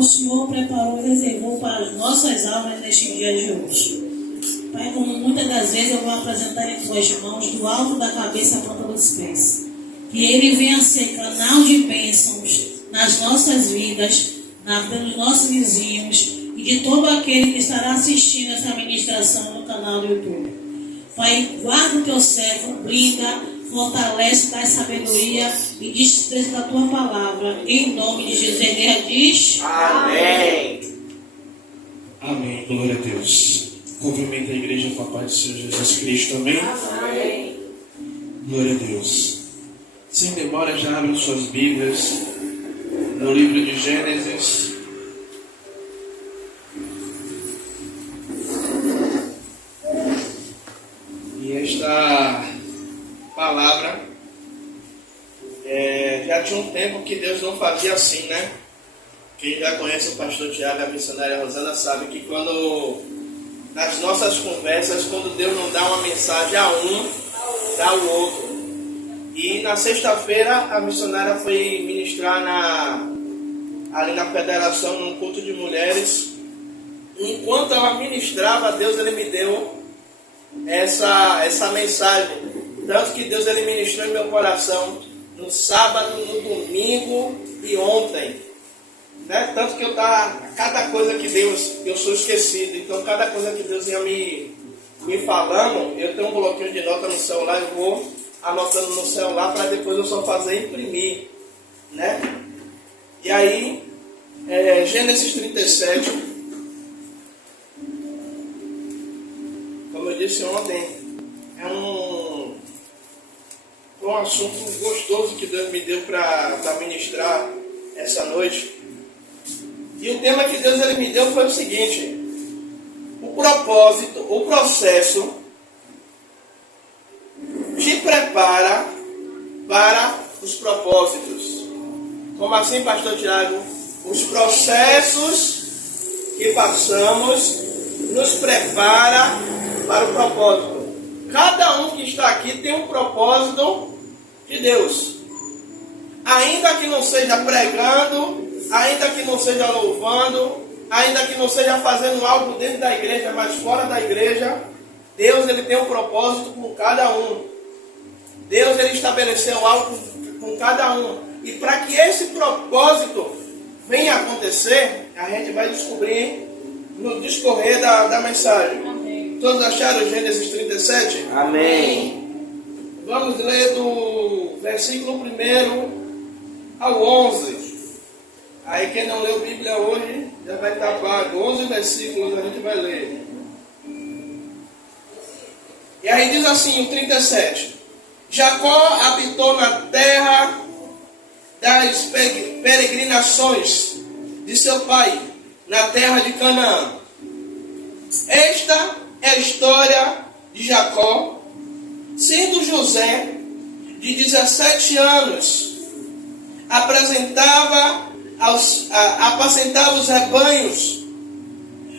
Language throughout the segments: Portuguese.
o Senhor preparou e reservou para as nossas almas neste dia de hoje. Pai, como muitas das vezes eu vou apresentar em tuas mãos, do alto da cabeça à ponta dos pés, que Ele venha ser canal de bênçãos nas nossas vidas, na vida dos nossos vizinhos e de todo aquele que estará assistindo essa ministração no canal do YouTube. Pai, guarda o teu servo, brinda, fortalece, dá sabedoria e destreza da tua palavra. Em nome de Jesus, a igreja diz: Amém. Amém, glória a Deus. Cumprimento a igreja com a paz do Senhor Jesus Cristo, amém? Amém. Glória a Deus. Sem demora, já abram suas Bíblias no livro de Gênesis. E esta palavra, já tinha um tempo que Deus não fazia assim, né? Quem já conhece o pastor Tiago e a missionária Rosana sabe que nas nossas conversas, quando Deus não dá uma mensagem a um, dá ao outro. E na sexta-feira a missionária foi ministrar ali na federação, num culto de mulheres. Enquanto ela ministrava, Deus ele me deu essa mensagem. Tanto que Deus ele ministrou em meu coração no sábado, no domingo e ontem. Né? Tanto que cada coisa que Deus, eu sou esquecido. Então cada coisa que Deus ia me falando, eu tenho um bloquinho de nota no celular, eu vou anotando no celular para depois eu só fazer imprimir, né? E aí, Gênesis 37, como eu disse ontem, é um assunto gostoso que Deus me deu para ministrar essa noite. E o tema que Deus ele me deu foi o seguinte: o propósito, o processo te prepara para os propósitos. Como assim, pastor Tiago? Os processos que passamos nos prepara para o propósito. Cada um que está aqui tem um propósito de Deus. Ainda que não seja pregando, ainda que não seja louvando, ainda que não seja fazendo algo dentro da igreja, mas fora da igreja, Deus ele tem um propósito com cada um. Deus ele estabeleceu algo com cada um. E para que esse propósito venha acontecer, a gente vai descobrir no discorrer da mensagem. Amém. Todos acharam Gênesis 37? Amém. Vamos ler do versículo 1 ao 11. Aí quem não leu Bíblia hoje já vai estar pago. 11 versículos a gente vai ler. E aí diz assim, o 37. Jacó habitou na terra das peregrinações de seu pai, na terra de Canaã. Esta é a história de Jacó, sendo José de 17 anos, apacentava os rebanhos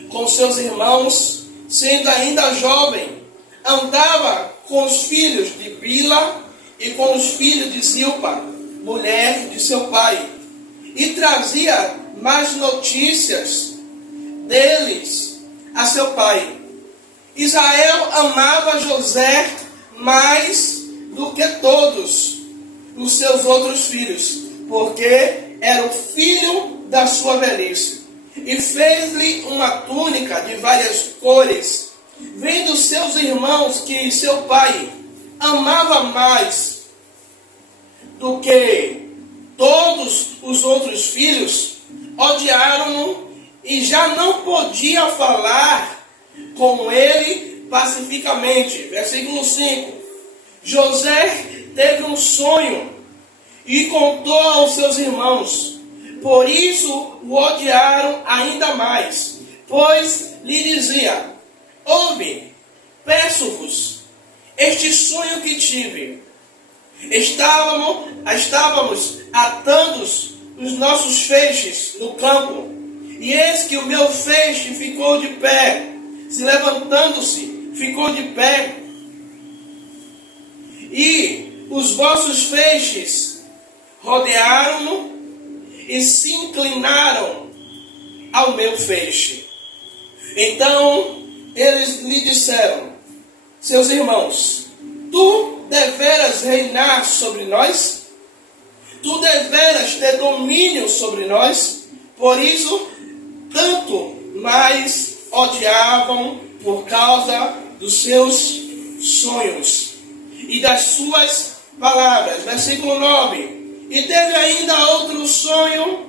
com seus irmãos, sendo ainda jovem, andava com os filhos de Bila e com os filhos de Zilpa, mulher de seu pai, e trazia mais notícias deles a seu pai. Israel amava José mais do que todos os seus outros filhos, porque era o filho da sua velhice, e fez-lhe uma túnica de várias cores, vendo seus irmãos que seu pai amava mais do que todos os outros filhos, odiaram-no e já não podia falar com ele pacificamente. Versículo 5. José teve um sonho e contou aos seus irmãos, por isso o odiaram ainda mais, pois lhe dizia: ouve, peço-vos, este sonho que tive. Estávamos atando os nossos feixes no campo, e eis que o meu feixe ficou de pé, se levantando-se, ficou de pé, e os vossos feixes rodearam-no e se inclinaram ao meu feixe. Então eles lhe disseram: seus irmãos, tu deveras reinar sobre nós? Tu deveras ter domínio sobre nós? Por isso, tanto mais odiavam por causa dos seus sonhos e das suas palavras. Versículo 9. E teve ainda outro sonho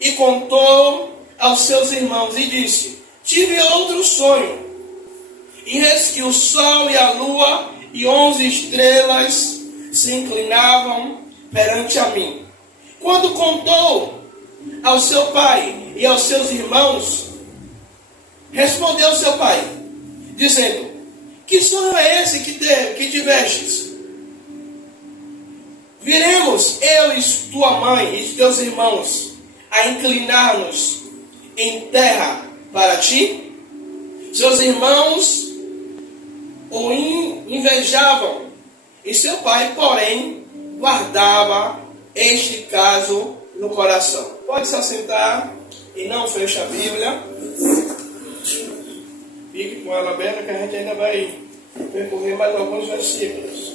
e contou aos seus irmãos e disse: tive outro sonho, e eis que o sol e a lua e 11 estrelas se inclinavam perante a mim. Quando contou ao seu pai e aos seus irmãos, respondeu seu pai, dizendo: que sonho é esse que tivestes? Viremos eu e tua mãe e teus irmãos a inclinar-nos em terra para ti? Seus irmãos o invejavam, e seu pai, porém, guardava este caso no coração. Pode se assentar e não feche a Bíblia. Fique com ela aberta que a gente ainda vai percorrer mais alguns versículos.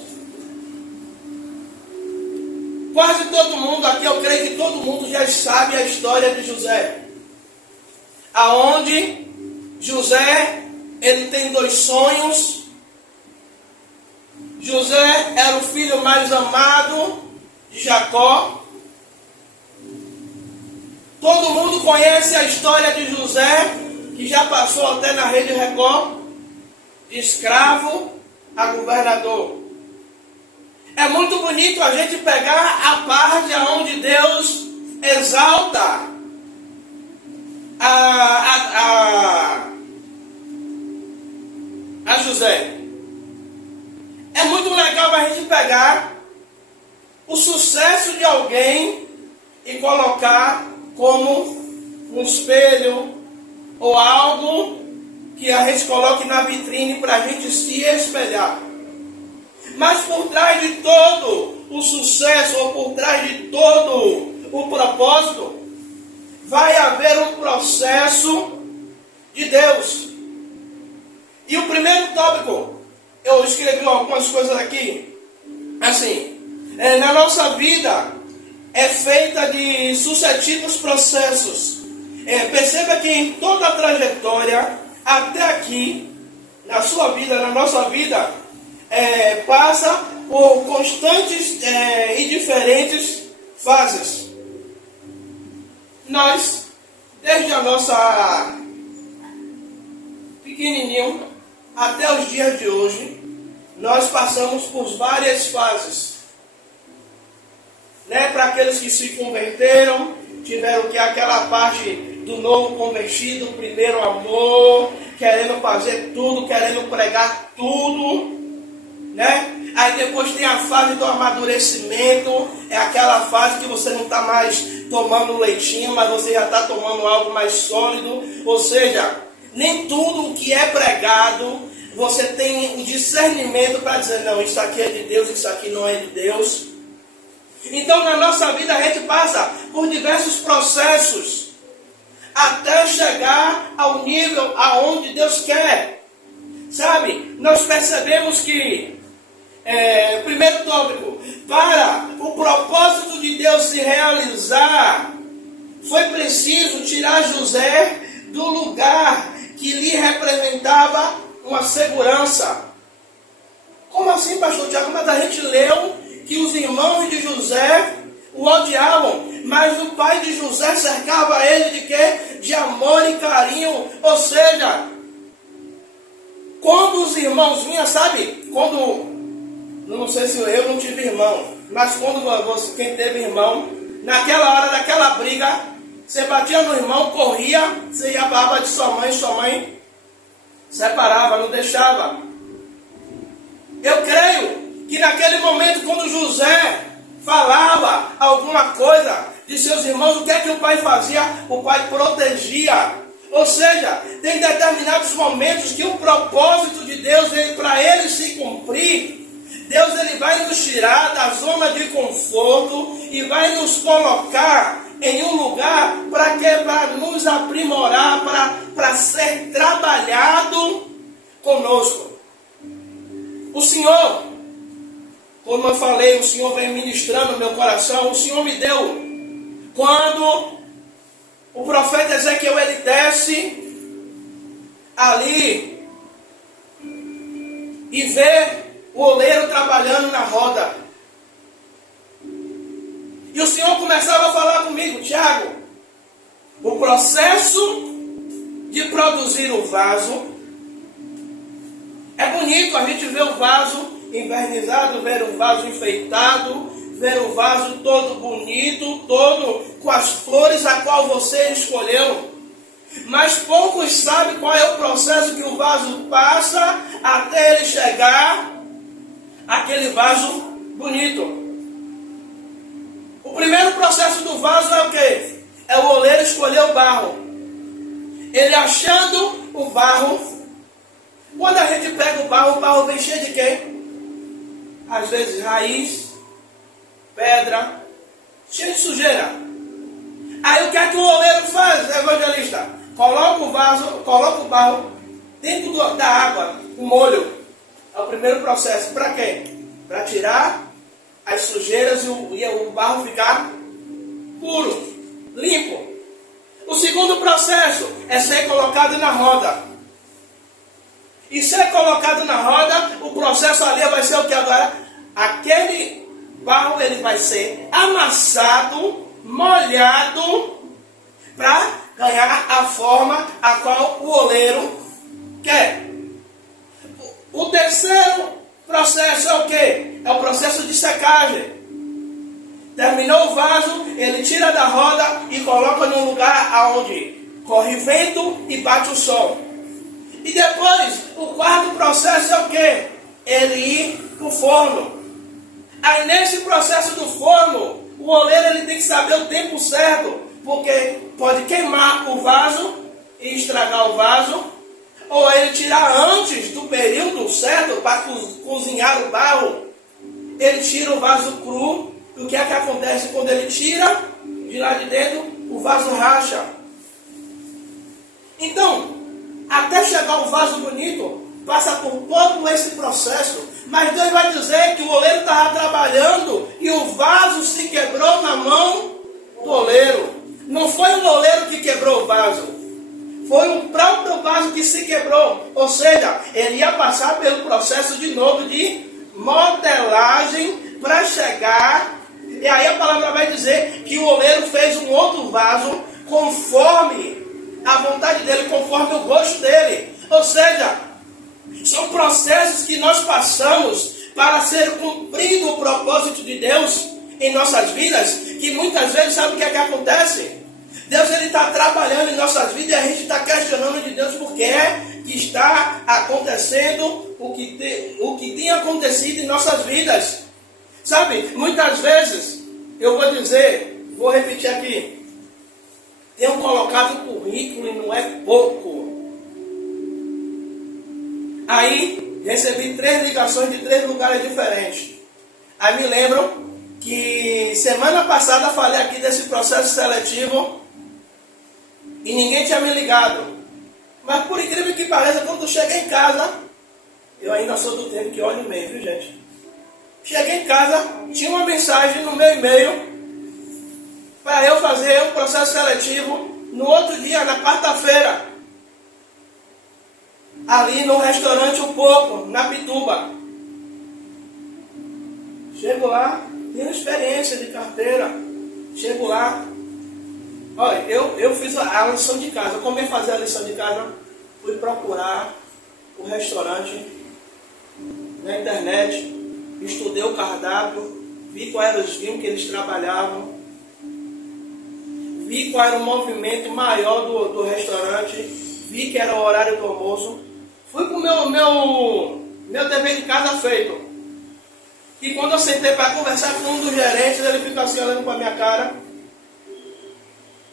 Quase todo mundo aqui, eu creio que todo mundo já sabe a história de José. Aonde José, ele tem 2 sonhos. José era o filho mais amado de Jacó. Todo mundo conhece a história de José, que já passou até na Rede Record, de escravo a governador. É muito bonito a gente pegar a parte onde Deus exalta a José. É muito legal a gente pegar o sucesso de alguém e colocar como um espelho ou algo que a gente coloque na vitrine para a gente se espelhar. Mas por trás de todo o sucesso, ou por trás de todo o propósito, vai haver um processo de Deus. E o primeiro tópico, eu escrevi algumas coisas aqui, assim, na nossa vida é feita de sucessivos processos. Perceba que em toda a trajetória, até aqui, na sua vida, na nossa vida, passa por constantes e diferentes fases. Nós, desde a nossa pequenininho até os dias de hoje, nós passamos por várias fases. Para aqueles que se converteram, tiveram que aquela parte do novo convertido, primeiro amor, querendo fazer tudo, querendo pregar tudo, Aí depois tem a fase do amadurecimento, é aquela fase que você não está mais tomando leitinho, mas você já está tomando algo mais sólido. Ou seja, nem tudo o que é pregado, você tem um discernimento para dizer, não, isso aqui é de Deus, isso aqui não é de Deus. Então na nossa vida a gente passa por diversos processos, até chegar ao nível aonde Deus quer. Sabe, nós percebemos que primeiro tópico, para o propósito de Deus se realizar, foi preciso tirar José do lugar que lhe representava uma segurança. Como assim, pastor Tiago? Mas a gente leu que os irmãos de José o odiavam, mas o pai de José cercava ele de quê? De amor e carinho. Ou seja, quando os irmãos vinham, sabe? Não sei se eu não tive irmão, mas quando quem teve irmão, naquela hora daquela briga, você batia no irmão, corria, você ia para a aba de sua mãe separava, não deixava. Eu creio que naquele momento, quando José falava alguma coisa de seus irmãos, o que é que o pai fazia? O pai protegia. Ou seja, tem determinados momentos que o propósito de Deus, para ele se cumprir, Deus ele vai nos tirar da zona de conforto e vai nos colocar em um lugar para quê? Para nos aprimorar, para ser trabalhado conosco. O Senhor, como eu falei, o Senhor vem ministrando no meu coração, o Senhor me deu. Quando o profeta Ezequiel, ele desce ali e vê o oleiro trabalhando na roda. E o Senhor começava a falar comigo: Tiago, o processo de produzir o vaso é bonito. A gente vê o vaso envernizado, ver o vaso enfeitado, ver o vaso todo bonito, todo com as flores a qual você escolheu. Mas poucos sabem qual é o processo que o vaso passa até ele chegar àquele vaso bonito. O primeiro processo do vaso é o quê? É o oleiro escolher o barro. Ele achando o barro. Quando a gente pega o barro vem cheio de quê? Às vezes raiz, pedra, cheio de sujeira. Aí o que é que o oleiro faz, evangelista? Coloca o barro dentro da água, o molho. É o primeiro processo. Para quê? Para tirar as sujeiras e o barro ficar puro, limpo. O segundo processo é ser colocado na roda. E ser colocado na roda, o processo ali vai ser o que agora? Aquele barro ele vai ser amassado, molhado, para ganhar a forma a qual o oleiro quer. O terceiro processo é o quê? É o processo de secagem. Terminou o vaso, ele tira da roda e coloca num lugar onde corre vento e bate o sol. E depois, o quarto processo é o quê? Ele ir para o forno. Aí nesse processo do forno, o oleiro ele tem que saber o tempo certo, porque pode queimar o vaso e estragar o vaso, ou ele tirar antes do período certo para cozinhar o barro. Ele tira o vaso cru, e o que é que acontece quando ele tira de lá de dentro? O vaso racha. Então, até chegar o vaso bonito, passa por todo esse processo. Mas Deus vai dizer que o oleiro estava trabalhando e o vaso se quebrou na mão do oleiro. Não foi o oleiro que quebrou o vaso, foi o próprio vaso que se quebrou. Ou seja, ele ia passar pelo processo de novo de modelagem para chegar. E aí a palavra vai dizer que o oleiro fez um outro vaso conforme a vontade dele, conforme o gosto dele. Ou seja, são processos que nós passamos para ser cumprido o propósito de Deus em nossas vidas, que muitas vezes, sabe o que é que acontece? Deus ele está trabalhando em nossas vidas e a gente está questionando de Deus por que é que está acontecendo o que tem acontecido em nossas vidas. Sabe, muitas vezes, eu vou repetir aqui, tenho colocado um currículo e não é pouco. Aí, recebi 3 ligações de 3 lugares diferentes. Aí me lembro que semana passada falei aqui desse processo seletivo e ninguém tinha me ligado. Mas por incrível que pareça, quando chega em casa, eu ainda sou do tempo que olho o e-mail, viu gente? Cheguei em casa, tinha uma mensagem no meu e-mail para eu fazer um processo seletivo no outro dia, na quarta-feira, ali no restaurante O Porco, na Pituba. Chego lá, tenho experiência de carteira. Chego lá, olha, eu fiz a lição de casa. Como é fazer a lição de casa? Fui procurar o restaurante na internet, estudei o cardápio, vi quais eram os vinhos que eles trabalhavam, vi qual era o movimento maior do restaurante, vi que era o horário do almoço. Fui com o meu dever de casa feito. E quando eu sentei para conversar com um dos gerentes, ele ficou assim olhando para a minha cara.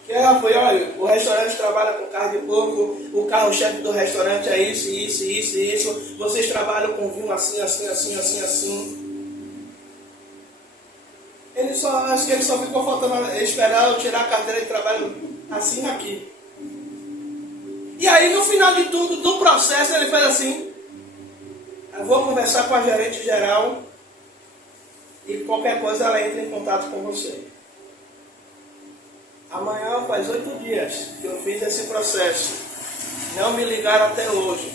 Que ela foi, olha, o restaurante trabalha com carne de porco, o carro-chefe do restaurante é isso, isso, isso, isso. Vocês trabalham com vinho assim, assim, assim, assim, assim. Acho que ele só ficou faltando esperar eu tirar a carteira de trabalho assim aqui. E aí no final de tudo, do processo, ele fez assim: eu vou conversar com a gerente geral e qualquer coisa ela entra em contato com você. Amanhã faz 8 dias que eu fiz esse processo. Não me ligaram até hoje.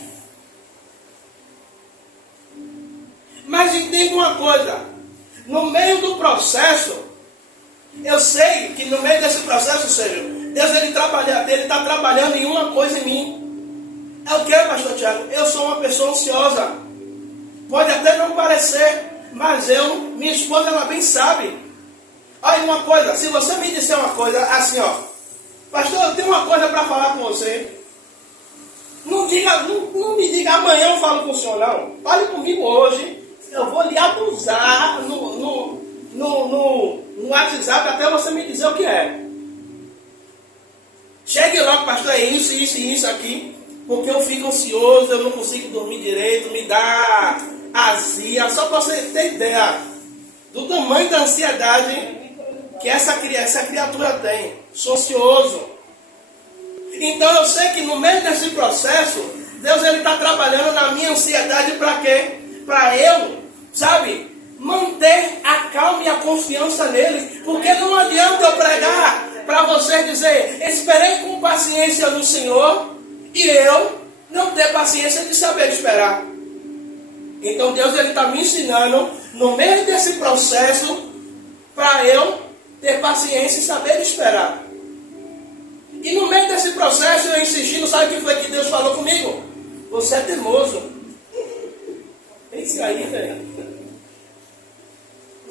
Mas entenda uma coisa. No meio do processo, eu sei que no meio desse processo, Sérgio, Deus ele está trabalhando em uma coisa em mim. É o que, pastor Tiago? Eu sou uma pessoa ansiosa. Pode até não parecer, mas minha esposa, ela bem sabe. Olha uma coisa, se você me disser uma coisa assim, ó, pastor, eu tenho uma coisa para falar com você. Não me diga amanhã eu falo com o senhor, não. Fale comigo hoje. Eu vou lhe abusar no WhatsApp até você me dizer o que é. Chegue logo, pastor, é isso, isso e isso aqui. Porque eu fico ansioso, eu não consigo dormir direito, me dá azia. Só para você ter ideia do tamanho da ansiedade que essa criatura tem. Sou ansioso. Então eu sei que no meio desse processo, Deus ele está trabalhando na minha ansiedade para quê? Para eu, sabe, manter a calma e a confiança nele. Porque não adianta eu pregar para você dizer, esperei com paciência no Senhor, e eu não ter paciência de saber esperar. Então Deus ele está me ensinando, no meio desse processo, para eu ter paciência e saber esperar. E no meio desse processo, eu insistindo, sabe o que foi que Deus falou comigo? Você é teimoso. Pense aí, velho.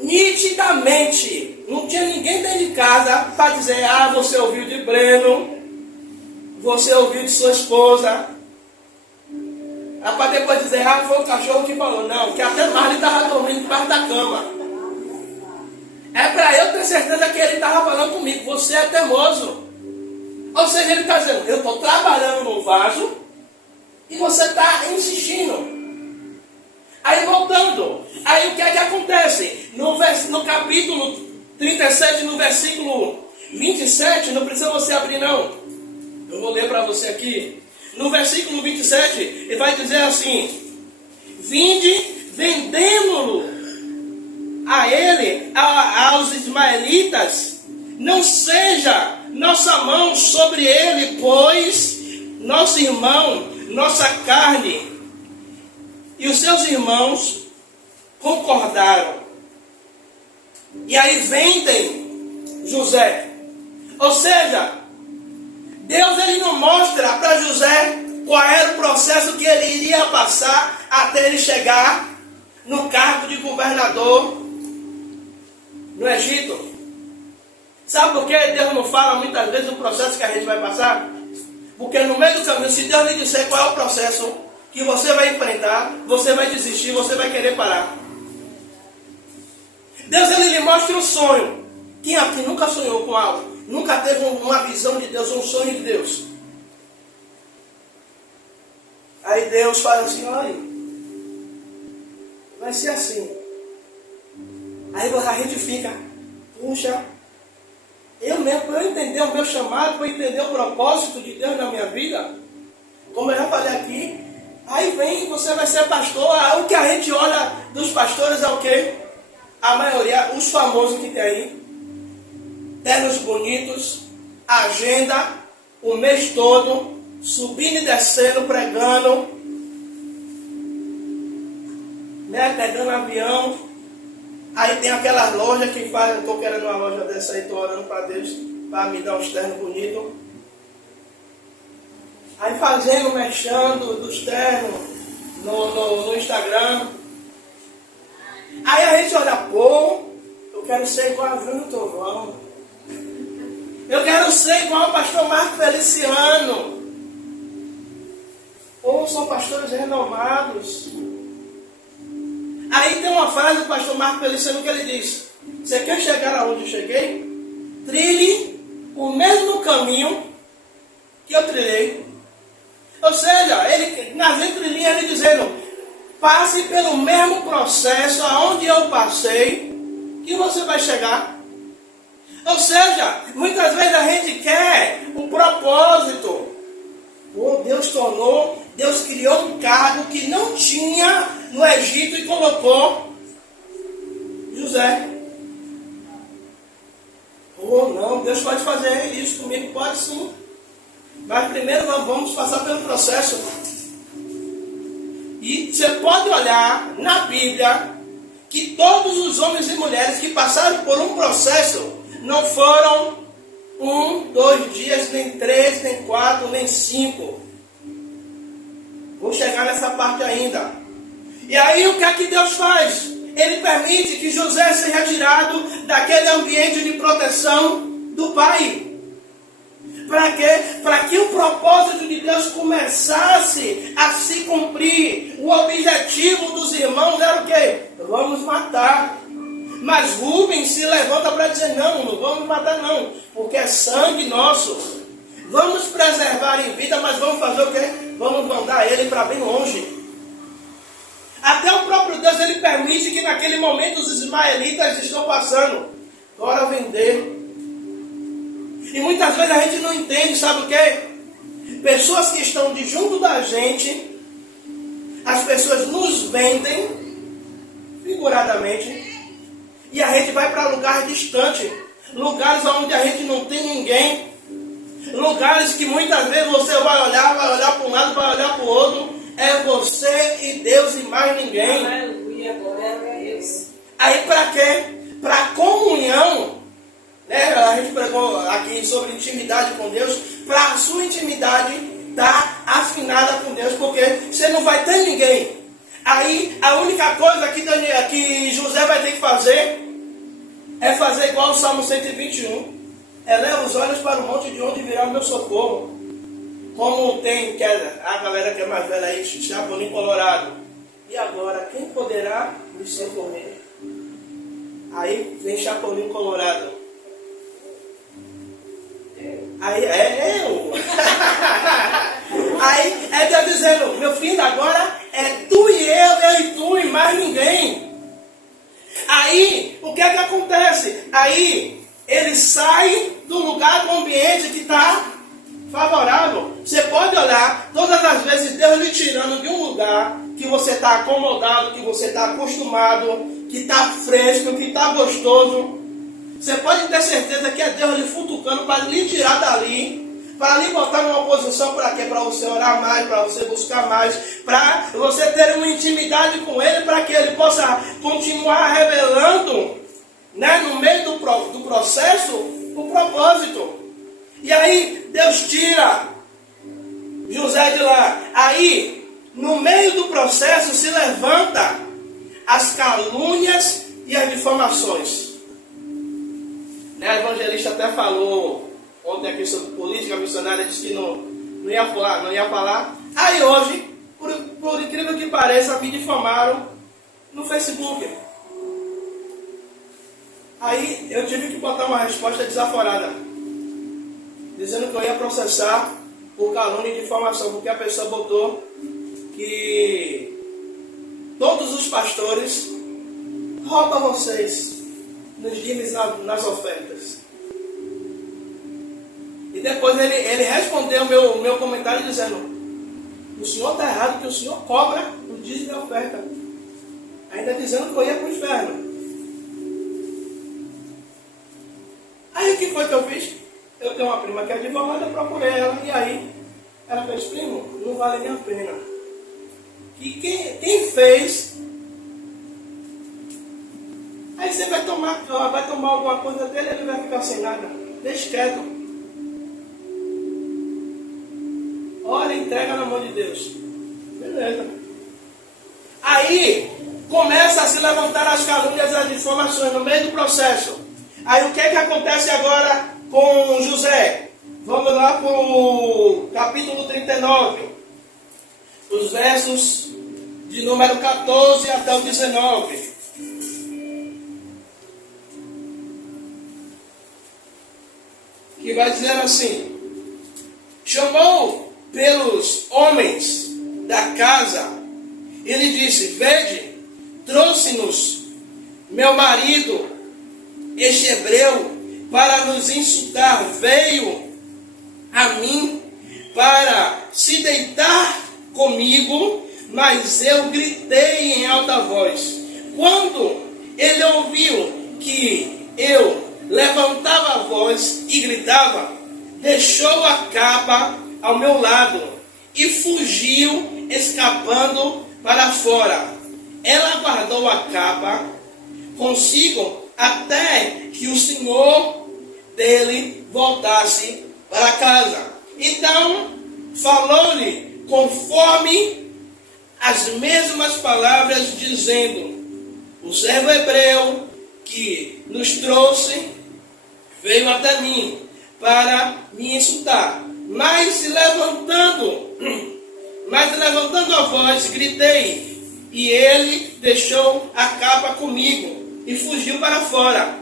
Nitidamente, não tinha ninguém dentro de casa para dizer, você ouviu de Breno, você ouviu de sua esposa. Para depois dizer, foi o cachorro que falou. Não, que até Marley estava dormindo debaixo da cama. É para eu ter certeza que ele estava falando comigo, você é teimoso. Ou seja, ele está dizendo, eu estou trabalhando no vaso e você está insistindo. Aí voltando, aí o que é que acontece? No capítulo 37, no versículo 27, não precisa você abrir não. Eu vou ler para você aqui. No versículo 27, ele vai dizer assim: vinde, vendendo-lo a ele, aos ismaelitas, não seja nossa mão sobre ele, pois nosso irmão, nossa carne e os seus irmãos concordaram. E aí vendem José. Ou seja, Deus ele não mostra para José qual era o processo que ele iria passar até ele chegar no cargo de governador no Egito. Sabe por que Deus não fala muitas vezes o processo que a gente vai passar? Porque no meio do caminho, se Deus lhe disser qual é o processo que você vai enfrentar, você vai desistir, você vai querer parar. Deus ele lhe mostra um sonho. Quem aqui nunca sonhou com algo? Nunca teve uma visão de Deus, um sonho de Deus? Aí Deus fala assim, olha, vai ser assim. Aí a gente fica, puxa, eu mesmo, para eu entender o meu chamado, para eu entender o propósito de Deus na minha vida, como eu já falei aqui, aí vem, você vai ser pastor. O que a gente olha dos pastores é o quê? A maioria, os famosos que tem aí, ternos bonitos, agenda, o mês todo, subindo e descendo, pregando, né, pegando avião. Aí tem aquelas lojas que fazem, eu estou querendo uma loja dessa aí, estou orando para Deus, para me dar uns ternos bonitos. Aí fazendo, mexendo dos ternos no Instagram. Aí a gente olha, pô, eu quero ser igual a Júnior Trovão. Eu quero ser igual ao pastor Marco Feliciano. Ou são pastores renomados. Aí tem uma frase do pastor Marco Feliciano que ele diz: você quer chegar aonde eu cheguei? Trilhe o mesmo caminho que eu trilhei. Ou seja, ele, nas entrelinhas ele dizendo, passe pelo mesmo processo aonde eu passei, que você vai chegar. Ou seja, muitas vezes a gente quer um propósito. Deus criou um cargo que não tinha no Egito e colocou José. Não, Deus pode fazer isso comigo, pode sim. Mas primeiro nós vamos passar pelo processo. E você pode olhar na Bíblia que todos os homens e mulheres que passaram por um processo não foram 1, 2 dias, nem 3, nem 4, nem 5. Vou chegar nessa parte ainda. E aí o que é que Deus faz? Ele permite que José seja tirado daquele ambiente de proteção do pai. Para quê? Para que o propósito de Deus começasse a se cumprir. O objetivo dos irmãos era o quê? Vamos matar. Mas Rubens se levanta para dizer, não vamos matar não, porque é sangue nosso. Vamos preservar em vida, mas vamos fazer o quê? Vamos mandar ele para bem longe. Até o próprio Deus, ele permite que naquele momento os ismaelitas estão passando. Bora vender. E muitas vezes a gente não entende, sabe o quê? Pessoas que estão de junto da gente, as pessoas nos vendem, figuradamente, e a gente vai para lugares distantes, lugares onde a gente não tem ninguém, lugares que muitas vezes você vai olhar para um lado, vai olhar para o outro, é você e Deus e mais ninguém. Aleluia, glória a Deus. Aí para quê? Para comunhão, né? A gente pregou aqui sobre intimidade com Deus, para a sua intimidade estar afinada com Deus, porque você não vai ter ninguém. Aí a única coisa que José vai ter que fazer é fazer igual o Salmo 121. Eleva os olhos para o monte de onde virá o meu socorro. Como tem a galera que é mais velha aí, Chapolin Colorado. E agora, quem poderá me socorrer? Aí vem Chapolin Colorado. Aí é eu. Aí é Deus dizendo, meu filho, agora é tu e eu e tu e mais ninguém. Aí, o que é que acontece? Aí, ele sai do lugar, do ambiente que está favorável. Você pode olhar, todas as vezes Deus lhe tirando de um lugar que você está acomodado, que você está acostumado, que está fresco, que está gostoso. Você pode ter certeza que é Deus lhe futucando para lhe tirar dali, para lhe botar numa posição para quê? Para você orar mais, para você buscar mais, para você ter uma intimidade com Ele, para que Ele possa continuar revelando, né, no meio do processo, o propósito. E aí Deus tira José de lá. Aí, no meio do processo, se levanta as calúnias e as difamações. Né, a evangelista até falou ontem aqui sobre política missionária, disse que não ia falar. Aí hoje, por incrível que pareça, me difamaram no Facebook. Aí eu tive que botar uma resposta desaforada, dizendo que eu ia processar por calúnia e difamação, porque a pessoa botou que todos os pastores roubam vocês nos dízimos, nas ofertas. E depois ele respondeu o meu comentário dizendo, o senhor está errado, que o senhor cobra o dízimo da oferta. Ainda dizendo que eu ia para o inferno. Aí o que foi que eu fiz? Eu tenho uma prima que é advogada, eu procurei ela, e aí ela fez, primo, não vale nem a pena. E quem fez, aí você vai tomar alguma coisa dele, ele vai ficar sem nada. Deixa quieto. Olha, entrega na mão de Deus. Beleza. Aí começa a se levantar as calúnias e as difamações no meio do processo. Aí o que é que acontece agora com José? Vamos lá para o capítulo 39. Os versos de número 14 até o 19. Que vai dizer assim: chamou pelos homens da casa, ele disse, vede, trouxe-nos meu marido este hebreu, para nos insultar, veio a mim para se deitar comigo, mas eu gritei em alta voz. Quando ele ouviu que eu levantava a voz e gritava, deixou a capa ao meu lado e fugiu, escapando para fora. Ela guardou a capa consigo até que o senhor dele voltasse para casa. Então falou-lhe conforme as mesmas palavras, dizendo: o servo hebreu que nos trouxe veio até mim para me insultar. Mas levantando a voz, gritei, e ele deixou a capa comigo e fugiu para fora.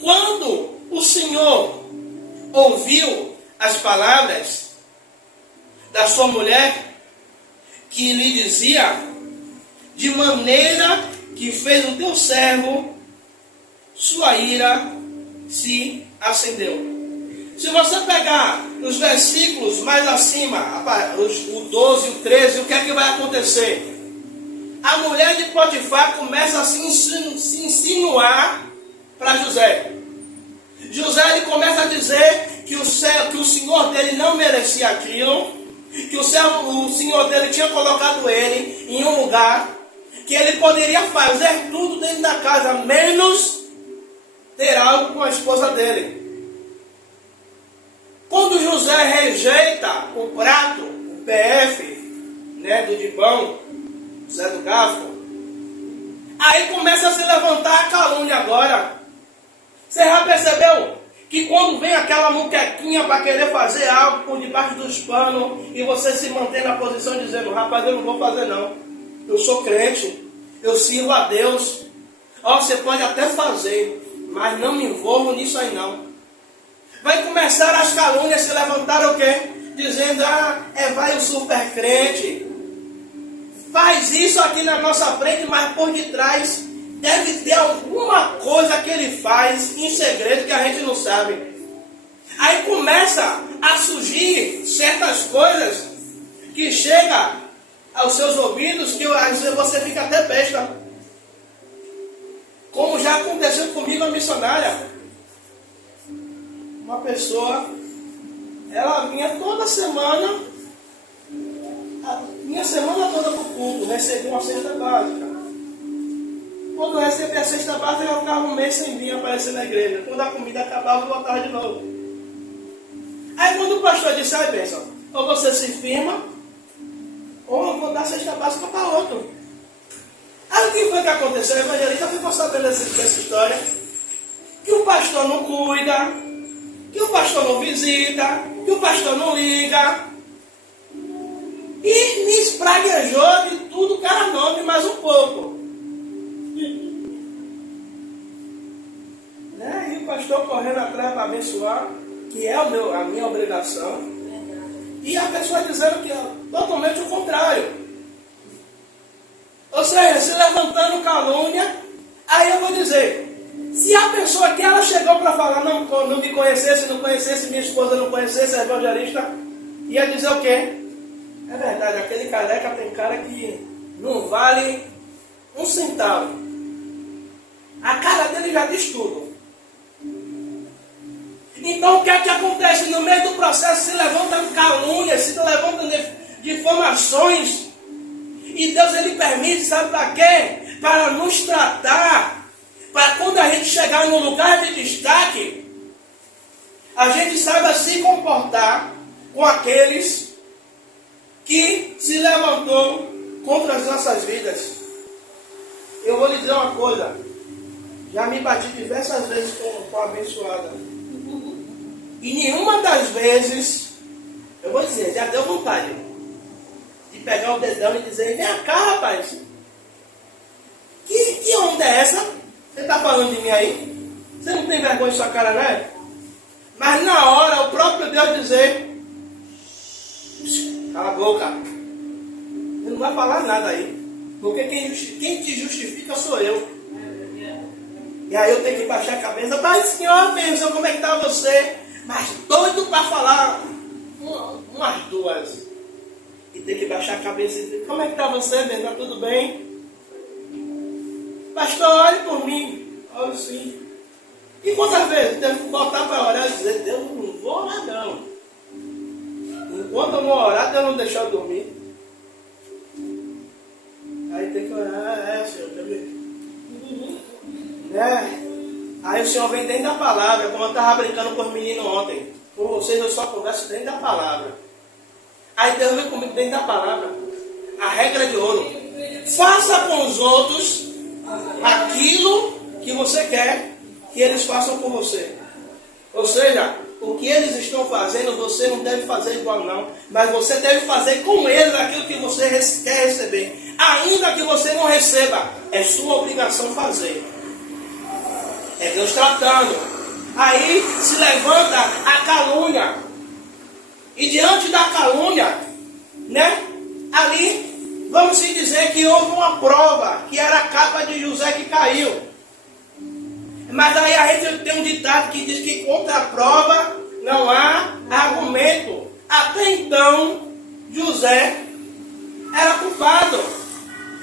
Quando o Senhor ouviu as palavras da sua mulher, que lhe dizia, de maneira que fez o teu servo, sua ira se acendeu. Se você pegar os versículos mais acima, o 12 e o 13, o que é que vai acontecer? A mulher de Potifar começa a se insinuar para José. José ele começa a dizer que o senhor dele não merecia aquilo, que o senhor dele tinha colocado ele em um lugar que ele poderia fazer tudo dentro da casa, menos ter algo com a esposa dele. Quando José rejeita o prato, o PF, do Dibão, Zé do Gafo, aí começa a se levantar a calúnia agora. Você já percebeu que quando vem aquela muquequinha para querer fazer algo por debaixo dos panos e você se mantém na posição dizendo, rapaz, eu não vou fazer não, eu sou crente, eu sirvo a Deus, você pode até fazer, mas não me envolvo nisso aí não. Vai começar as calúnias se levantar o quê? Dizendo, vai o super crente. Faz isso aqui na nossa frente, mas por detrás deve ter alguma coisa que ele faz em segredo que a gente não sabe. Aí começa a surgir certas coisas que chegam aos seus ouvidos que às vezes você fica até besta. Como já aconteceu comigo, a missionária. Uma pessoa, ela vinha toda semana, minha semana toda para o culto, recebia uma cesta básica. Quando eu recebia a cesta básica, eu ficava um mês sem vir aparecer na igreja. Quando a comida acabava, eu voltava de novo. Aí quando o pastor disse, bênção, ou você se firma, ou eu vou dar a cesta básica para outro. Aí o que foi que aconteceu? A evangelista ficou sabendo dessa história, que o pastor não cuida, que o pastor não visita, que o pastor não liga. E me espraguejou de tudo que era nome mais um pouco. E o pastor correndo atrás para abençoar, que é a minha obrigação. E a pessoa dizendo que é totalmente o contrário. Ou seja, se levantando calúnia, aí eu vou dizer... Se a pessoa que ela chegou para falar não me conhecesse, não conhecesse, minha esposa não conhecesse, a evangelista, ia dizer o quê? É verdade, aquele careca tem cara que não vale um centavo. A cara dele já diz tudo. Então o que é que acontece? No meio do processo se levantam calúnias, se levantam difamações. E Deus ele permite, sabe para quê? Para nos tratar. Para quando a gente chegar no lugar de destaque, a gente saiba se comportar com aqueles que se levantou contra as nossas vidas. Eu vou lhe dizer uma coisa, já me bati diversas vezes com a abençoada. E nenhuma das vezes, eu vou dizer, já deu vontade de pegar o dedão e dizer, vem cá rapaz, que onda é essa? Você está falando de mim aí? Você não tem vergonha de sua cara, não é? Mas na hora, o próprio Deus dizer, cala a boca. Ele não vai falar nada aí. Porque quem te justifica sou eu. E aí eu tenho que baixar a cabeça. Mas senhor, pensou como é que está você? Mas doido para falar umas duas. E tem que baixar a cabeça e dizer, como é que está você, bem? Está tudo bem? Pastor, olhe por mim. Olha sim. E quantas vezes teve que voltar para orar e dizer, Deus, não vou orar não. Enquanto eu não orar, Deus não deixar eu dormir. Aí tem que orar, Senhor, Aí o Senhor vem dentro da palavra, como eu estava brincando com os meninos ontem. Com vocês eu só converso dentro da palavra. Aí Deus vem comigo dentro da palavra. A regra de ouro. Faça com os outros aquilo que você quer que eles façam com você. Ou seja, o que eles estão fazendo, você não deve fazer igual não. Mas você deve fazer com eles aquilo que você quer receber. Ainda que você não receba, é sua obrigação fazer. É Deus tratando. Aí se levanta a calúnia. E diante da calúnia, ali, vamos se dizer que houve uma prova, que era a capa de José que caiu. Mas aí a gente tem um ditado que diz que contra a prova não há argumento. Até então, José era culpado.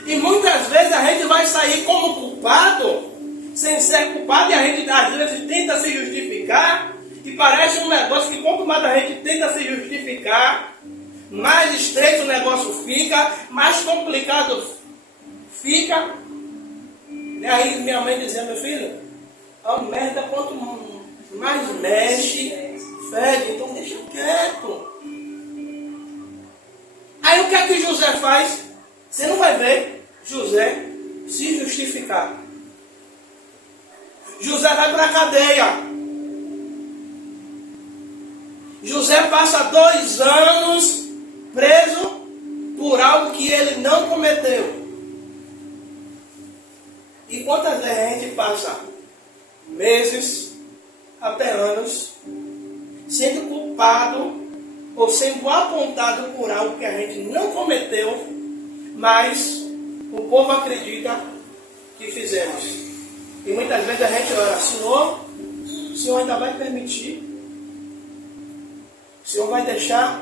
E muitas vezes a gente vai sair como culpado, sem ser culpado, e a gente às vezes tenta se justificar, e parece um negócio que quanto mais a gente tenta se justificar, mais estreito o negócio fica, mais complicado fica. E aí minha mãe dizia, meu filho, a merda quanto mais mexe, fede, então deixa quieto. Aí o que é que José faz? Você não vai ver José se justificar. José vai para a cadeia. José passa 2 anos preso por algo que ele não cometeu. E quantas vezes a gente passa meses, até anos, sendo culpado ou sendo apontado por algo que a gente não cometeu, mas o povo acredita que fizemos. E muitas vezes a gente ora, Senhor, o Senhor ainda vai permitir? O Senhor vai deixar?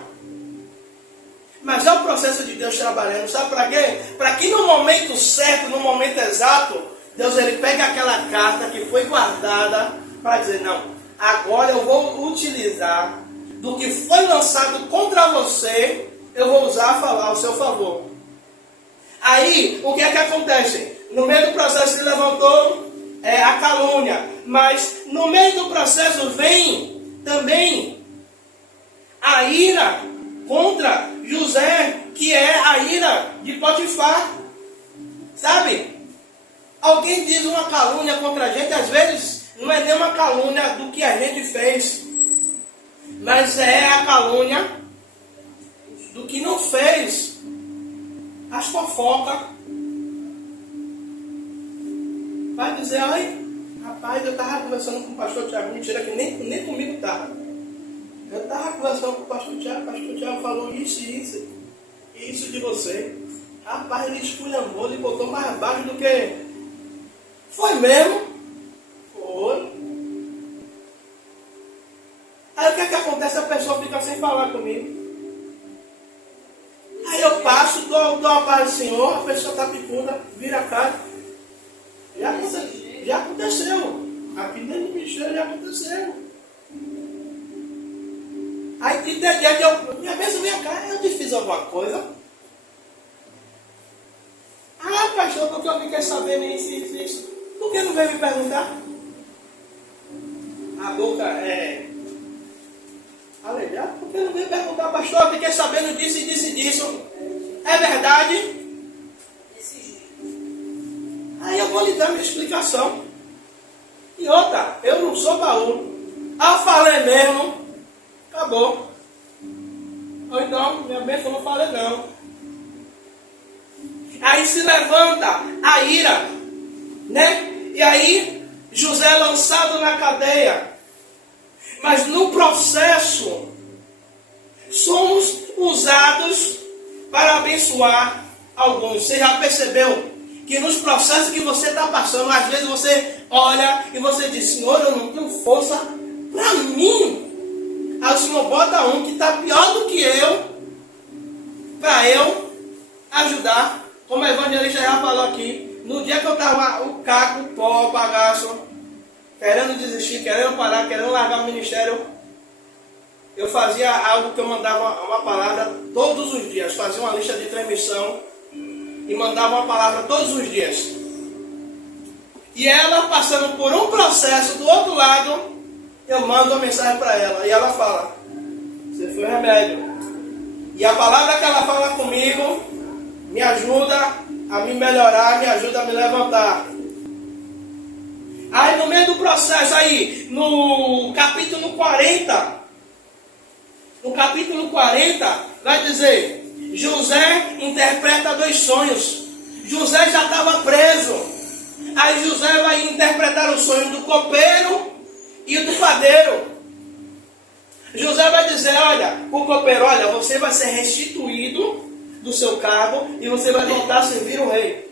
Mas é o processo de Deus trabalhando, sabe para quê? Para que no momento certo, no momento exato, Deus ele pega aquela carta que foi guardada para dizer, não, agora eu vou utilizar do que foi lançado contra você, eu vou usar a falar ao seu favor. Aí, o que é que acontece? No meio do processo se levantou a calúnia, mas no meio do processo vem também a ira contra José, que é a ira de Potifar. Sabe? Alguém diz uma calúnia contra a gente, às vezes não é nem uma calúnia do que a gente fez, mas é a calúnia do que não fez. As fofocas. Vai dizer, ai, rapaz, eu estava conversando com o pastor Tiago, mentira que nem comigo estava. Eu estava conversando com o pastor Tiago falou isso e isso de você. Rapaz, ele esculhambou, ele botou mais baixo do que... Foi mesmo? Foi. Aí o que é que acontece? A pessoa fica sem falar comigo. Aí eu passo, dou a paz do Senhor, a pessoa está picuda, vira a cara. Já aconteceu. Aqui dentro do bicho já aconteceu. Aí tem dia que eu... Minha bênção, minha cara, eu te fiz alguma coisa? Ah, pastor, porque eu fiquei sabendo isso. Por que não veio me perguntar? A boca é... Aleijado? Por que não veio perguntar, pastor? Eu fiquei sabendo disso. É verdade? Aí eu vou lhe dar minha explicação. E outra, eu não sou baú. Ah, falei mesmo. Acabou. Ou então, minha bênção, eu não falei não. Aí se levanta a ira, E aí, José é lançado na cadeia. Mas no processo, somos usados para abençoar alguns. Você já percebeu que nos processos que você está passando, às vezes você olha e você diz, Senhor, eu não tenho força para mim. Aí o Senhor bota um que está pior do que eu, para eu ajudar. Como a evangelista já falou aqui, no dia que eu estava o caco, o pó, o bagaço, querendo desistir, querendo parar, querendo largar o ministério, eu fazia algo que eu mandava uma palavra todos os dias, fazia uma lista de transmissão e mandava uma palavra todos os dias. E ela, passando por um processo do outro lado, eu mando uma mensagem para ela. E ela fala, você foi remédio. E a palavra que ela fala comigo me ajuda a me melhorar, me ajuda a me levantar. Aí no meio do processo, aí, no capítulo 40, vai dizer, José interpreta 2 sonhos. José já estava preso. Aí José vai interpretar o sonho do copeiro e do padeiro. José vai dizer, olha, o copeiro, olha, você vai ser restituído do seu cargo e você vai voltar a servir o rei.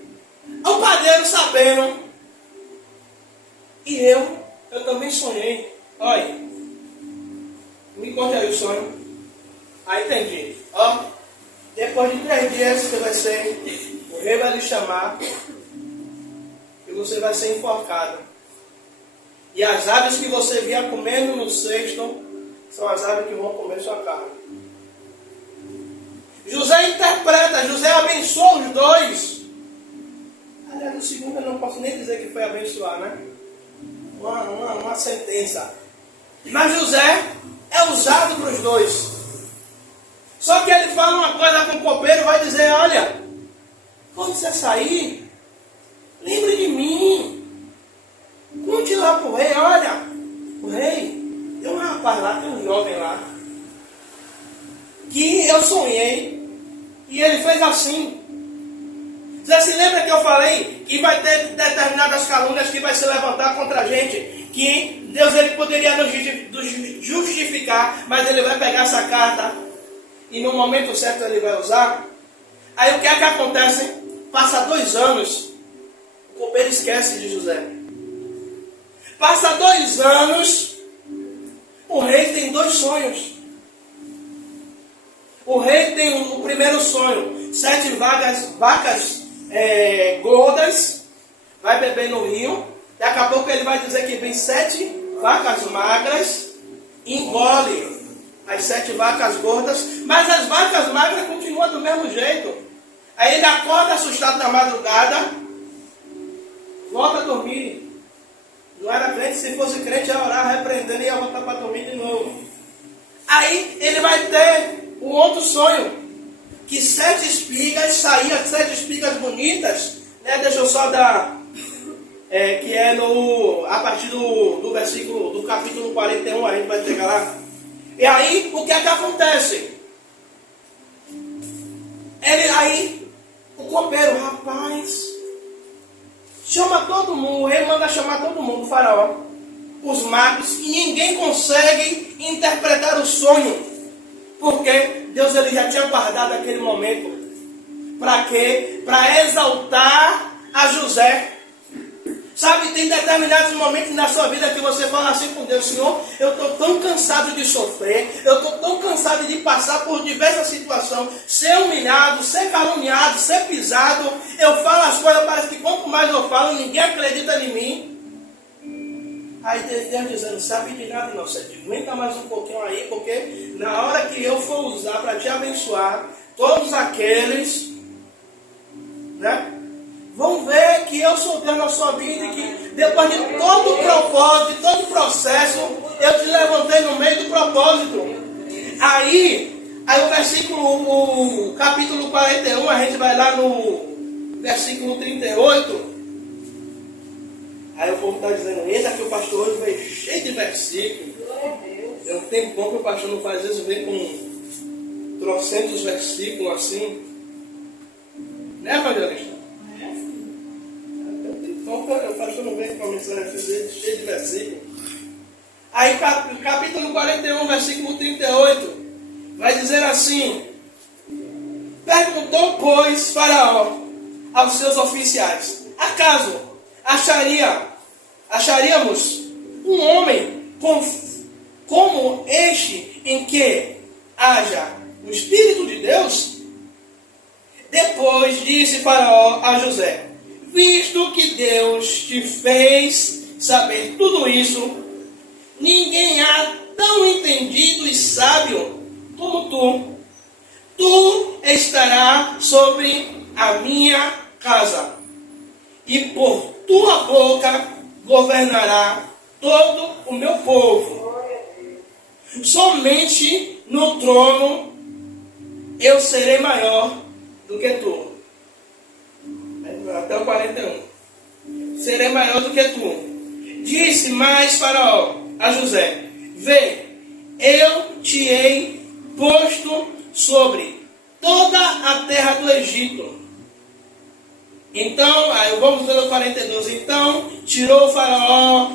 O padeiro sabendo, e eu também sonhei. Olha, me conte aí o sonho. Aí entendi. Ó, depois de 3 dias você vai ser, o rei vai lhe chamar e você vai ser enforcado. E as aves que você via comendo no cesto são as aves que vão comer sua carne. José interpreta, José abençoa os 2. Aliás, o segundo eu não posso nem dizer que foi abençoar, né? Uma sentença. Mas José é usado para os 2. Só que ele fala uma coisa com o copeiro, vai dizer, olha, quando você sair, lembre de mim. Conte lá para o rei, olha, o rei, tem um rapaz lá, tem um jovem lá, que eu sonhei, e ele fez assim. Você se lembra que eu falei que vai ter determinadas calúnias que vai se levantar contra a gente, que Deus ele poderia nos justificar, mas ele vai pegar essa carta e no momento certo ele vai usar. Aí o que é que acontece? Passa 2 anos, o copeiro esquece de José. Passa 2 anos, o rei tem 2 sonhos. O rei tem o primeiro sonho, 7 vacas gordas, vai beber no rio. Daqui a pouco ele vai dizer que vem 7 vacas magras, engole as 7 vacas gordas, mas as vacas magras continuam do mesmo jeito. Aí ele acorda assustado na madrugada, volta a dormir. Não era crente, se fosse crente ia orar, repreendendo e ia voltar para dormir de novo. Aí ele vai ter um outro sonho, que 7 espigas saíam, 7 espigas bonitas, né? Deixa eu só dar, que é a partir do versículo, do capítulo 41, a gente vai chegar lá. E aí, o que é que acontece? Aí, o copeiro, rapaz, chama todo mundo, o rei manda chamar todo mundo, o faraó, os magos, e ninguém consegue interpretar o sonho, porque Deus ele já tinha guardado aquele momento. Para quê? Para exaltar a José. Sabe, tem determinados momentos na sua vida que você fala assim com Deus, Senhor, eu estou tão cansado de sofrer, eu estou tão cansado de passar por diversas situações, ser humilhado, ser caluniado, ser pisado. Eu falo as coisas, parece que quanto mais eu falo, ninguém acredita em mim. Aí Deus dizendo, sabe de nada não, você aguenta mais um pouquinho aí, porque na hora que eu for usar para te abençoar, todos aqueles, né, vão ver que eu sou Deus na sua vida e que depois de todo o propósito, de todo o processo, eu te levantei no meio do propósito. Aí o versículo, o capítulo 41, a gente vai lá no versículo 38. Aí o povo está dizendo, eita que o pastor hoje veio cheio de versículos. É um tempo bom que o pastor não faz, às vezes vem com trocentos versículos assim. Né, evangelista? Então o pastor não vem com uma mensagem cheia de versículos. Aí capítulo 41, versículo 38, vai dizer assim: perguntou, pois, Faraó aos seus oficiais: acaso acharíamos um homem como este em que haja o Espírito de Deus? Depois disse Faraó a José: visto que Deus te fez saber tudo isso, ninguém há tão entendido e sábio como tu. Tu estarás sobre a minha casa, e por tua boca governará todo o meu povo. Somente no trono eu serei maior do que tu. Até o 41. Serei maior do que tu. Disse mais Faraó a José: vê, eu te hei posto sobre toda a terra do Egito. Então, aí vamos ver o 42. Então tirou o Faraó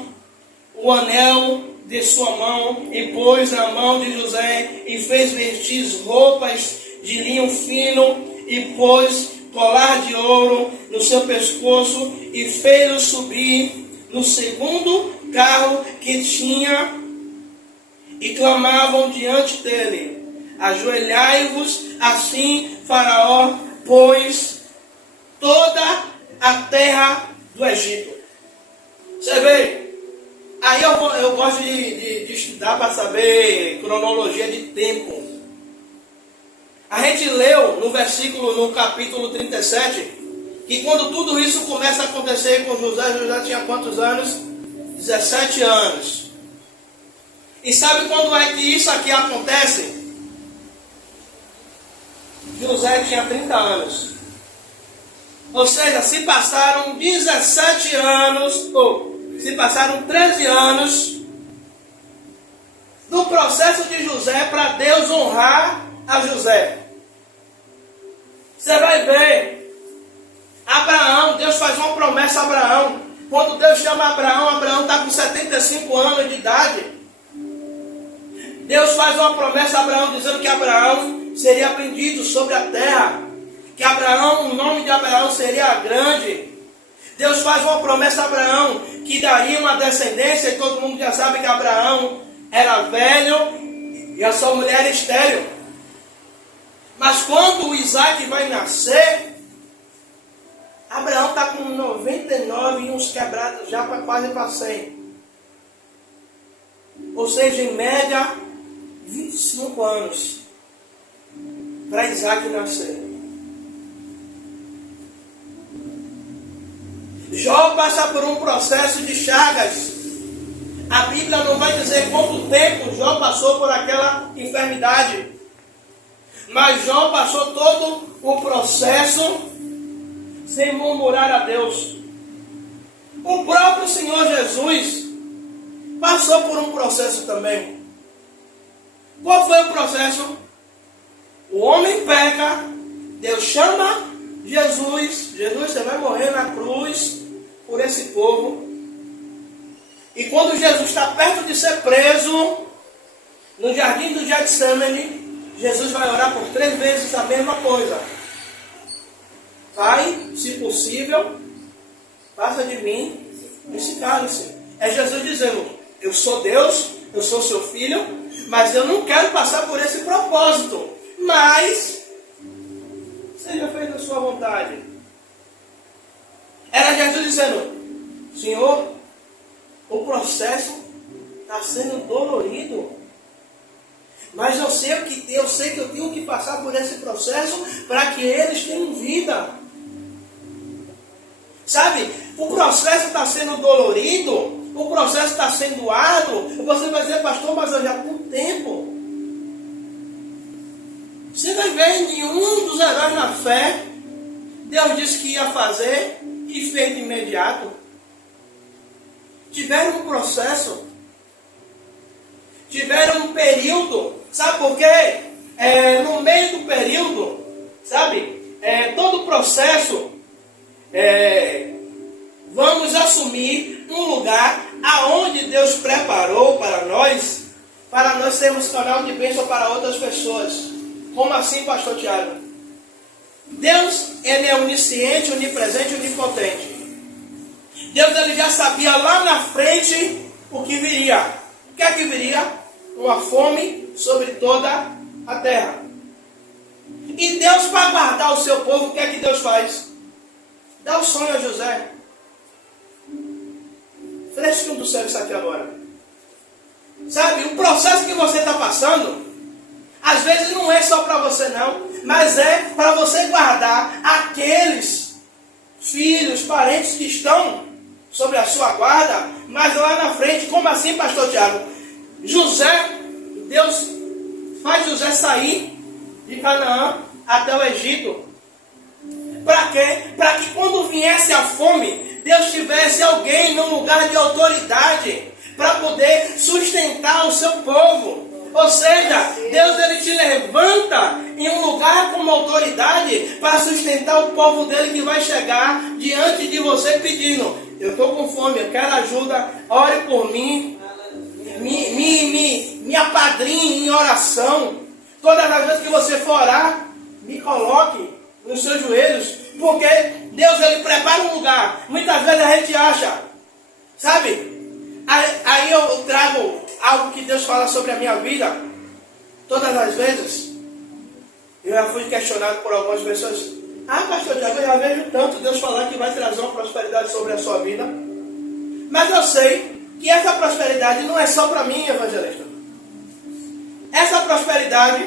o anel de sua mão e pôs na mão de José, e fez vestir roupas de linho fino, e pôs colar de ouro no seu pescoço, e fez-o subir no segundo carro que tinha, e clamavam diante dele: ajoelhai-vos. Assim Faraó pôs toda a terra do Egito. Você vê? Aí eu gosto de estudar para saber cronologia de tempo. A gente leu no capítulo 37, que quando tudo isso começa a acontecer com José, José tinha quantos anos? 17 anos. E sabe quando é que isso aqui acontece? José tinha 30 anos. Ou seja, se passaram 17 anos, ou se passaram 13 anos no processo de José para Deus honrar a José. Você vai ver, Abraão, Deus faz uma promessa a Abraão. Quando Deus chama Abraão, Abraão está com 75 anos de idade. Deus faz uma promessa a Abraão dizendo que Abraão seria bendito sobre a terra, que Abraão, o nome de Abraão seria grande. Deus faz uma promessa a Abraão que daria uma descendência, e todo mundo já sabe que Abraão era velho e a sua mulher era estéril. Mas quando o Isaac vai nascer, Abraão está com 99 e uns quebrados já quase para 100. Ou seja, em média, 25 anos para Isaac nascer. Jó passa por um processo de chagas. A Bíblia não vai dizer quanto tempo Jó passou por aquela enfermidade. Mas Jó passou todo o processo sem murmurar a Deus. O próprio Senhor Jesus passou por um processo também. Qual foi o processo? O homem peca, Deus chama Jesus, você vai morrer na cruz por esse povo. E quando Jesus está perto de ser preso, no jardim do Getsemane, Jesus vai orar por 3 vezes a mesma coisa: Pai, se possível, passa de mim esse cálice. É Jesus dizendo: eu sou Deus, eu sou seu filho, mas eu não quero passar por esse propósito, mas seja feita a sua vontade. Era Jesus dizendo: Senhor, o processo está sendo dolorido, mas eu sei que eu tenho que passar por esse processo para que eles tenham vida. Sabe, o processo está sendo dolorido, o processo está sendo árduo. Você vai dizer: pastor, mas eu já tenho tempo. Você vai ver em nenhum dos heróis na fé, Deus disse que ia fazer e fez de imediato. Tiveram um processo, tiveram um período. Sabe por quê? No meio do período, sabe, todo o processo, vamos assumir um lugar aonde Deus preparou para nós sermos canal de bênção para outras pessoas. Como assim, pastor Tiago? Deus, ele é onisciente, onipresente, onipotente. Deus, ele já sabia lá na frente o que viria. O que é que viria? Uma fome sobre toda a terra. E Deus, para guardar o seu povo, o que é que Deus faz? Dá o sonho a José. Fresquinho do céu isso aqui agora. Sabe, o processo que você está passando, às vezes não é só para você não, mas é para você guardar aqueles filhos, parentes que estão sobre a sua guarda, mas lá na frente. Como assim, pastor Tiago? José, Deus faz José sair de Canaã até o Egito. Para quê? Para que quando viesse a fome, Deus tivesse alguém num lugar de autoridade para poder sustentar o seu povo. Ou seja, Deus, ele te levanta em um lugar como autoridade para sustentar o povo dele que vai chegar diante de você pedindo: eu estou com fome, eu quero ajuda, ore por mim, me apadrinhe em oração. Todas as vezes que você for orar, me coloque nos seus joelhos, porque Deus, ele prepara um lugar. Muitas vezes a gente acha, sabe? Aí eu trago algo que Deus fala sobre a minha vida. Todas as vezes eu já fui questionado por algumas pessoas: ah, pastor Tiago, eu já vejo tanto Deus falar que vai trazer uma prosperidade sobre a sua vida. Mas eu sei que essa prosperidade não é só para mim, evangelista. Essa prosperidade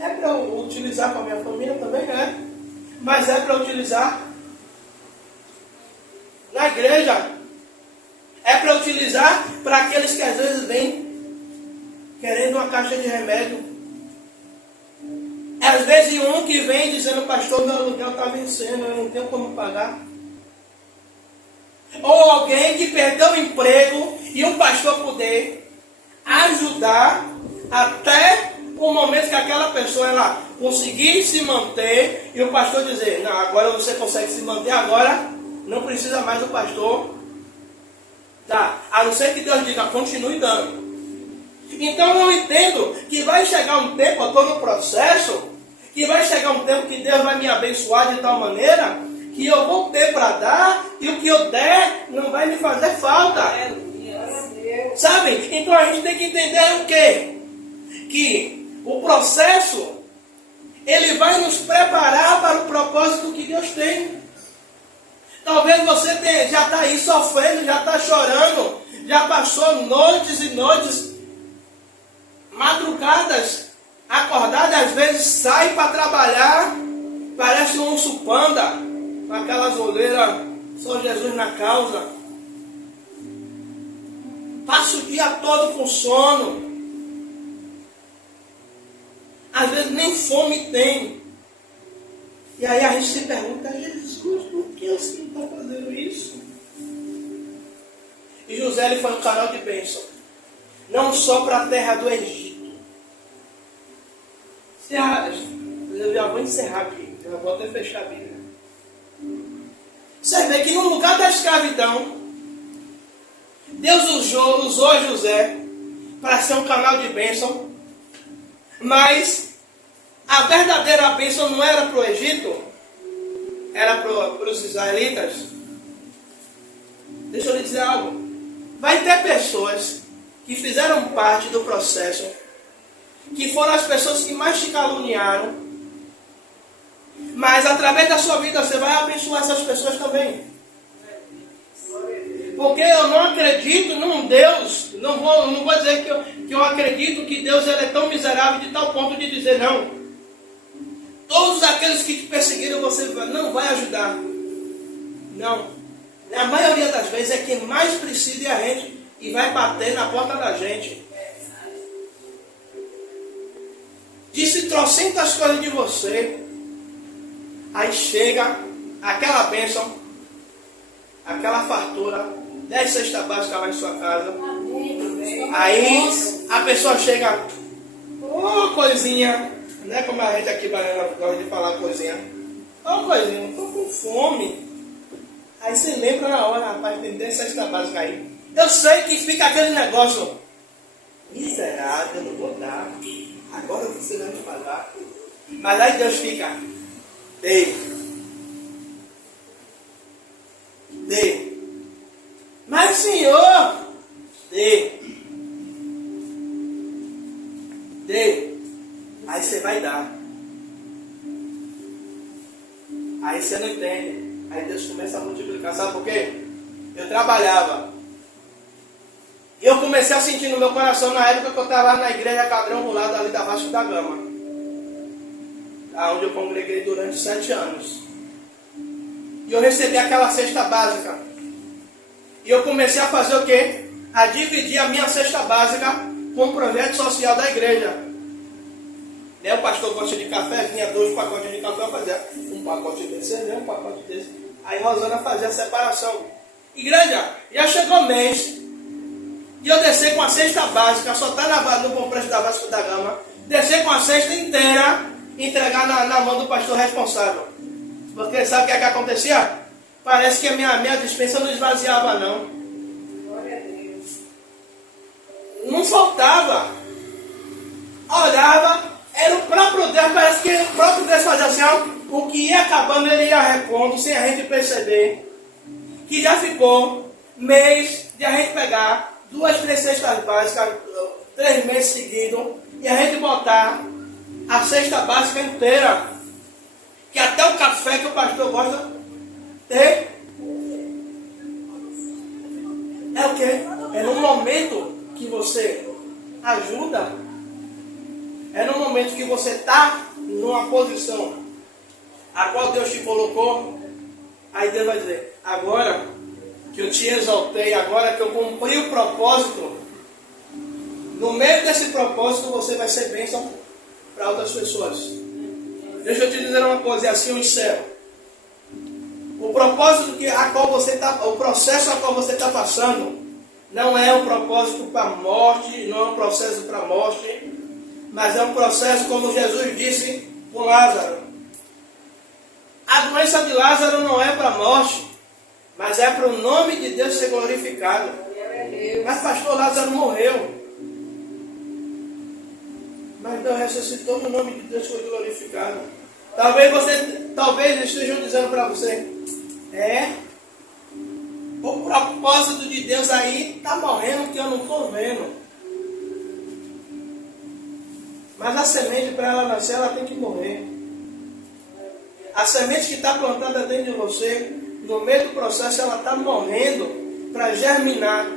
é para eu utilizar com a minha família também, né? Mas é para utilizar na igreja. É para utilizar para aqueles que às vezes vêm querendo uma caixa de remédio. Às vezes um que vem dizendo: pastor, meu aluguel está vencendo, eu não tenho como pagar. Ou alguém que perdeu o emprego e o pastor poder ajudar até o momento que aquela pessoa ela conseguir se manter, e o pastor dizer: não, agora você consegue se manter, agora não precisa mais do pastor. Tá? A não ser que Deus diga: continue dando. Então eu entendo que vai chegar um tempo, eu estou no processo, que vai chegar um tempo que Deus vai me abençoar de tal maneira que eu vou ter para dar, e o que eu der não vai me fazer falta. Sabe? Então a gente tem que entender o quê? Que o processo, ele vai nos preparar para o propósito que Deus tem. Talvez você já está aí sofrendo, já está chorando, já passou noites e noites, madrugadas, acordado, às vezes sai para trabalhar, parece um urso panda, com aquelas olheiras, só Jesus na causa. Passa o dia todo com sono. Às vezes nem fome tem. E aí a gente se pergunta: Jesus, por que o Senhor está fazendo isso? E José, ele foi um canal de bênção. Não só para a terra do Egito. Eu já vou encerrar aqui. Eu já vou até fechar a Bíblia. Você vê que no lugar da escravidão, Deus usou José para ser um canal de bênção. Mas a verdadeira bênção não era para o Egito, era para os israelitas. Deixa eu lhe dizer algo. Vai ter pessoas que fizeram parte do processo, que foram as pessoas que mais te caluniaram, mas através da sua vida você vai abençoar essas pessoas também. Porque eu não acredito num Deus, não vou dizer que eu acredito que Deus ele é tão miserável de tal ponto de dizer: não, todos aqueles que te perseguiram você não vai ajudar. Não. A maioria das vezes é quem mais precisa é a gente, e vai bater na porta da gente. Disse trocentas coisas de você, aí chega aquela bênção, aquela fartura, 10 cestas básicas lá em sua casa. Aí a pessoa chega: ô coisinha, não é como a gente aqui baiana gosta de falar coisinha. Ô coisinha, estou com fome. Aí você lembra na hora: rapaz, tem 10 cestas básicas aí. Eu sei que fica aquele negócio: miserável, eu não vou dar, agora você vai me pagar. Mas aí Deus fica: Dei. Mas, Senhor, dei. Aí você vai dar. Aí você não entende. Aí Deus começa a multiplicar. Sabe por quê? Eu trabalhava. E eu comecei a sentir no meu coração na época que eu estava na igreja Cadrão Rolado ali da Vasco da Gama. Onde eu congreguei durante 7 anos. E eu recebi aquela cesta básica. E eu comecei a fazer o quê? A dividir a minha cesta básica com o projeto social da igreja. Né? O pastor gosta de café, vinha 2 pacotes de café, eu fazia um pacote desse, um pacote desse. Aí Rosana fazia a separação. Igreja, já chegou mês. E eu descer com a cesta básica, só está no bom preço da Vasco da Gama. Descer com a cesta inteira e entregar na mão do pastor responsável. Porque sabe o que é que acontecia? Parece que a minha dispensa não esvaziava, não. Glória a Deus. Não faltava. Olhava, era o próprio Deus, parece que o próprio Deus fazia assim, ó, o que ia acabando ele ia repondo sem a gente perceber. Que já ficou mês de a gente pegar 2, 3 cestas básicas, 3 meses seguidos, e a gente botar a cesta básica inteira. Que até o café que o pastor gosta tem. É o quê? É no momento que você ajuda. É no momento que você está numa posição a qual Deus te colocou. Aí Deus vai dizer, agora que eu te exaltei, agora que eu cumpri o propósito, no meio desse propósito você vai ser bênção para outras pessoas. Deixa eu te dizer uma coisa, e assim eu encerro. O propósito o processo a qual você está passando, não é um propósito para a morte, não é um processo para a morte, mas é um processo, como Jesus disse com Lázaro. A doença de Lázaro não é para a morte, mas é para o nome de Deus ser glorificado. Mas pastor, Lázaro morreu. Mas Deus ressuscitou, no nome de Deus foi glorificado. Talvez estejam dizendo para você, o propósito de Deus aí está morrendo que eu não estou vendo. Mas a semente, para ela nascer, ela tem que morrer. A semente que está plantada dentro de você, no meio do processo, ela está morrendo para germinar.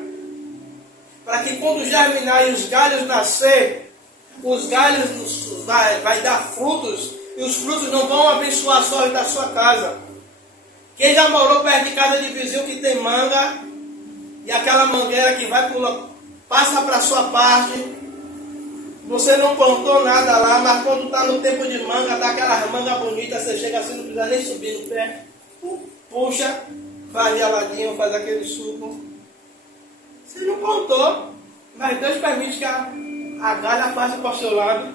Para que quando germinar e os galhos nascer, os galhos vai dar frutos, e os frutos não vão abençoar a sorte da sua casa. Quem já morou perto de casa de vizinho que tem manga, e aquela mangueira que passa para a sua parte, você não plantou nada lá, mas quando está no tempo de manga, dá aquelas mangas bonitas, você chega assim, não precisa nem subir no pé, puxa, faz geladinho, faz aquele suco. Você não plantou, mas Deus permite que a galha passe para o seu lado.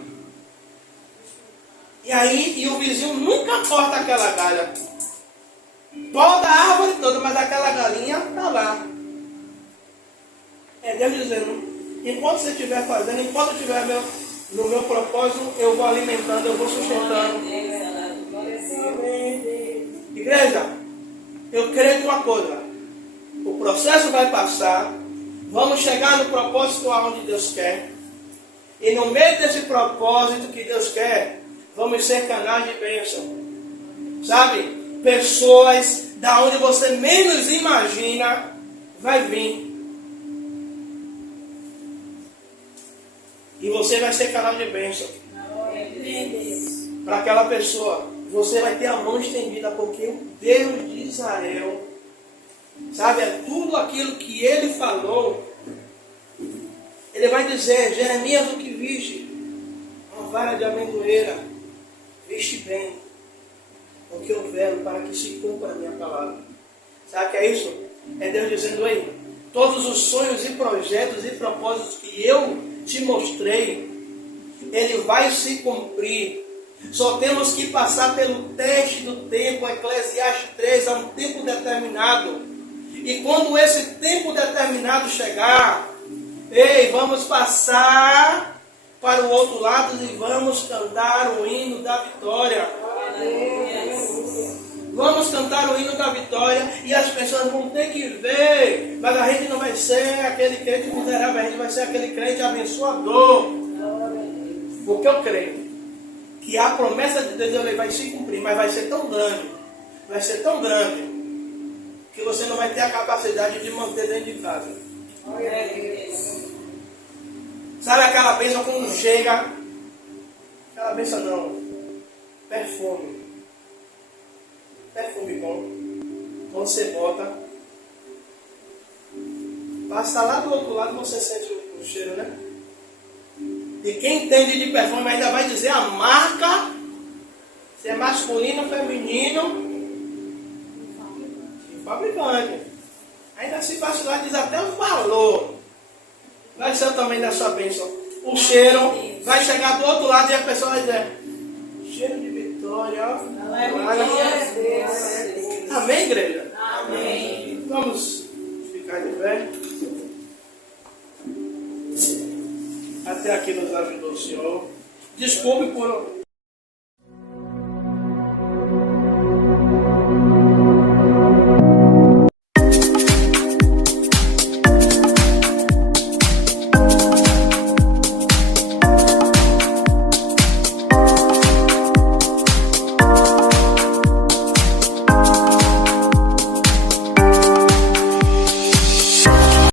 E o vizinho nunca corta aquela galha. Poda a árvore toda, mas aquela galinha está lá. É Deus dizendo, enquanto você estiver fazendo, enquanto eu estiver no meu propósito, eu vou alimentando, eu vou sustentando. Igreja, eu creio em uma coisa. O processo vai passar. Vamos chegar no propósito aonde Deus quer. E no meio desse propósito que Deus quer, vamos ser canais de bênção. Sabe? Pessoas da onde você menos imagina vai vir. E você vai ser canal de bênção. Para aquela pessoa, você vai ter a mão estendida, porque o Deus de Israel, sabe, é tudo aquilo que ele falou. Ele vai dizer, Jeremias, o que viste? Uma vara de amendoeira. Viste bem, porque eu velo para que se cumpra a minha palavra. Sabe o que é isso? É Deus dizendo aí, todos os sonhos e projetos e propósitos que eu te mostrei, ele vai se cumprir. Só temos que passar pelo teste do tempo. Eclesiastes 3, há um tempo determinado. E quando esse tempo determinado chegar, vamos passar para o outro lado e vamos cantar o hino da vitória. Vamos cantar o hino da vitória e as pessoas vão ter que ver. Mas a gente não vai ser aquele crente miserável, a gente vai ser aquele crente abençoador. Porque eu creio que a promessa de Deus ele vai se cumprir, mas vai ser tão grande, que você não vai ter a capacidade de manter dentro de casa. Sabe aquela bênção quando chega? Aquela bênção não. Perfume bom. Quando você bota, passa lá do outro lado, você sente o cheiro, né? E quem entende de perfume ainda vai dizer a marca, se é masculino ou feminino, e fabricante. Ainda se vacilar, diz até o valor. Vai ser o tamanho da sua bênção. O cheiro vai chegar do outro lado e a pessoa vai dizer, cheiro de vitória, ó. Amém, igreja? Amém. Vamos ficar de pé. Até aqui nos ajudou o Senhor. Desculpe por